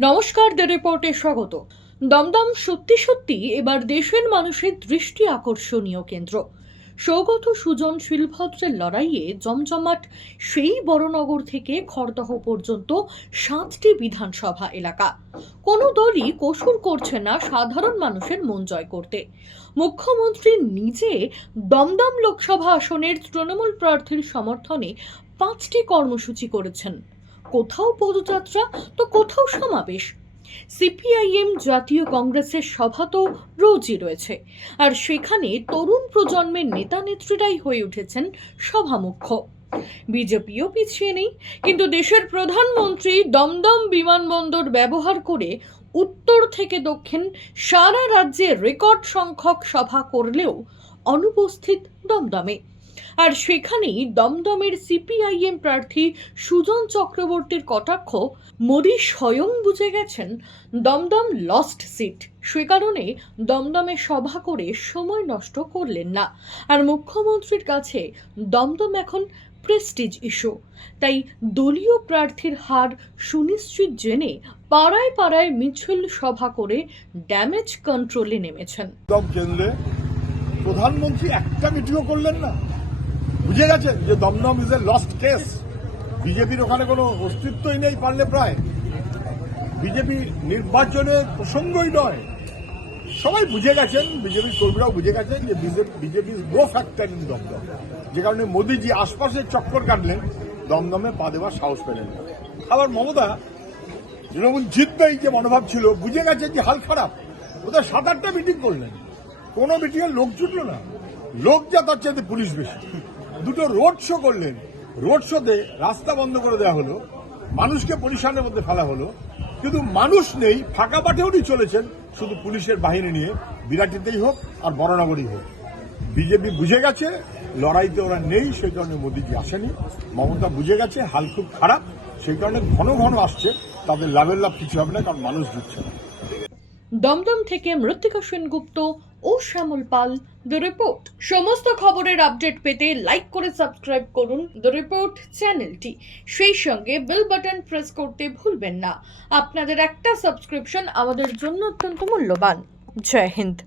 নমস্কার দ্য রিপোর্টে স্বাগত। দমদম সত্যি সত্যি এবার দেশের মানুষের দৃষ্টি আকর্ষণীয় কেন্দ্র। সৌগত সুজন শিলভদ্রের লড়াইয়ে জমজমাট সেই বড়নগর থেকে খড়দহ পর্যন্ত সাতটি বিধানসভা এলাকা। কোনো দলই কসুর করছে না সাধারণ মানুষের মন জয় করতে। মুখ্যমন্ত্রী নিজে দমদম লোকসভা আসনের তৃণমূল প্রার্থীর সমর্থনে পাঁচটি কর্মসূচি করেছেন। কোথাও পদযাত্রা, তো কোথাও সমাবেশ। সিপিআইএম জাতীয় কংগ্রেসের সভা তো রোজই রয়েছে। আর সেখানে তরুণ প্রজন্মের নেতা নেত্রীরাই হয়ে উঠেছেন সভামুখ্য। বিজেপিও পিছিয়ে নেই, কিন্তু দেশের প্রধানমন্ত্রী দমদম বিমানবন্দর ব্যবহার করে উত্তর থেকে দক্ষিণ সারা রাজ্যে রেকর্ড সংখ্যক সভা করলেও অনুপস্থিত দমদমে। আর সেখানেই দমদমের সিপিআইএম প্রার্থী সুজন চক্রবর্তীর কটাক্ষ, মোদী স্বয়ং বুঝে গেছেন, দমদম লস্ট সিট সে কারণে দমদমে সভা করে সময় নষ্ট করলেন না। আর মুখ্যমন্ত্রীর কাছে দমদম এখন প্রেস্টিজ ইস্যু তাই দলীয় প্রার্থীর হার সুনিশ্চিত জেনে পাড়ায় পাড়ায় মিছিল সভা করে ড্যামেজ কন্ট্রোলে নেমেছেন। প্রধানমন্ত্রী একটা মিটিংও করলেন না। বুঝে গেছেন যে Dum Dum is a lost case বিজেপির ওখানে কোনো অস্তিত্বই নেই পারলে প্রায়। বিজেপি নির্বাচনের প্রসঙ্গই নয়। সবাই বুঝে গেছেন, বিজেপির কর্মীরাও বুঝে গেছেন যে BJP go factor in Dum Dum. যে কারণে মোদীজি আশপাশের চক্কর কাটলেন, দমদমে পা দেওয়ার সাহস পেলেন। আবার মমতা যেরকম জিতবেই যে মনোভাব ছিল, বুঝে গেছে যে হাল খারাপ। ওদের সাত আটটা মিটিং করলেন? কোনো মিটিংয়ে লোক জুটলো না। লোক যা তার চাইতে পুলিশ বেশি। দুটো রোড শো করলেন। রোড শোতে রাস্তা বন্ধ করে দেওয়া হলো, মানুষকে পরিশানের মধ্যে ফেলা হলো। কিন্তু মানুষ নেই, ফাঁকা মাঠেও নিয়ে চলেছেন, শুধু পুলিশের বাহিনী নিয়ে। বিরাটিতেই হোক আর বড়নগরই হোক। বিজেপি বুঝে গেছে, লড়াইতে ওরা নেই, সেই কারণে মোদীজি আসেনি। মমতা বুঝে গেছে, হাল খুব খারাপ, সেই কারণে ঘন ঘন আসছে। তাদের লাভের লাভ কিছু হবে না, কারণ মানুষ দিচ্ছে না। দমদম থেকে মৃত্তিকা সেনগুপ্ত ও শ্যামল পাল দ্য রিপোর্ট সমস্ত খবরের আপডেট পেতে লাইক করে সাবস্ক্রাইব করুন দ্য রিপোর্ট চ্যানেলটি সেই সঙ্গে বেল বাটন প্রেস করতে ভুলবেন না। আপনাদের একটা সাবস্ক্রিপশন আমাদের জন্য অত্যন্ত মূল্যবান। জয় হিন্দ।